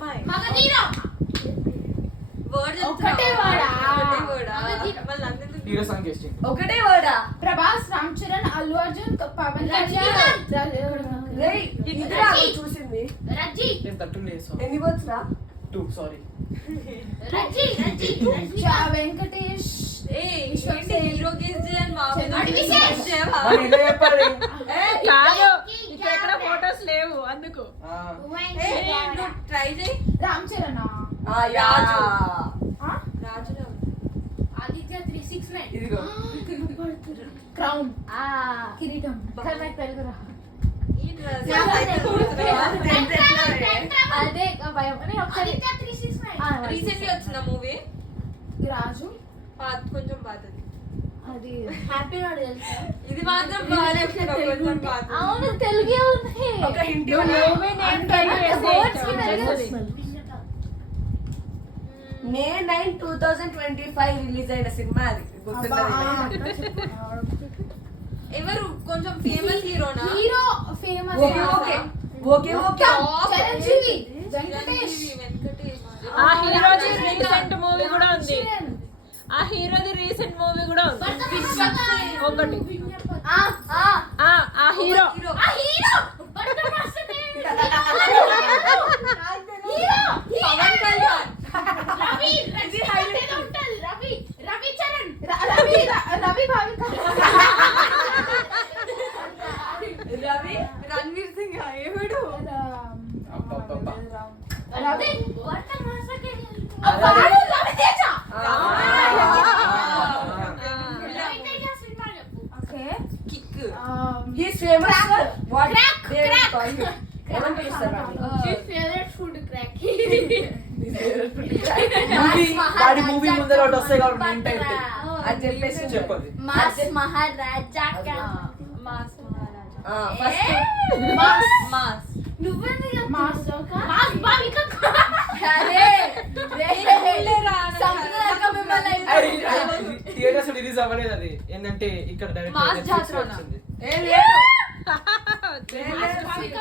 అమ్మాయి ఒకటే వర్డా hero song చేసింది. ఒకటే వర్డా ప్రభాస్, రామ్ చరణ్, అల్లు అర్జున్, పవన్ కళ్యాణ్. చూసింది నేను 13 days ఎన్ని వర్డ్స్ రా 2 సారీ వెంకటేష్, హీరో గేజ్ మరి ఇలా చెప్పాలి. కాదు ఇక్కడ ఎక్కడ ఫోటోస్ లేవు అందుకు. ట్రై చేయి. రామ్ చరణ్, రాజు ఆదిత్య 369, ఇదిగో క్రౌన్, కిరీటం, తెలుగురా అదే భయం. రీసెంట్లీ వచ్చిన మూవీ రాజు, కొంచెం పాతది. అది హ్యాపీ నాడు తెలుసా? ఇది మాత్రం కొంచెం పాతది. అవును తెలుగే ఉంది. ఒక హింట్ మే 9, 2025 రిలీజ్ అయిన సినిమా అది గుర్తుంటది. ఎవరు కొంచెం ఫేమస్ హీరోనా? Hero famous. Okay Chiranjeevi, Venkatesh. ఆ హీరోది రీసెంట్ మూవీ కూడా ఉంది. ఆ హీరోది రీసెంట్ మూవీ కూడా ఉంది ఒకటి. ఆ హీరో పవన్ కళ్యాణ్. రవి భావిక, రవి రణ్వీర్ సింగ్ ఏమిడు అబ్బబ్బబ్బా. Ravi Teja. Kick. He's famous for what? ఏమని పిలుస్తారు? వాడి మూవీ ముందర ఒకటి వస్తాయి కాబట్టి నేను టైప్ అది చెప్పేసి చెప్పదు. మాస్ మహారాజా. మాస్ నువ్వెందుకు మాస్ భావిక? థియేటర్స్ రిలీజ్ అవ్వలేదు అది. ఏంటంటే ఇక్కడ మాస్ డైరెక్ట్ జాతర వచ్చింది.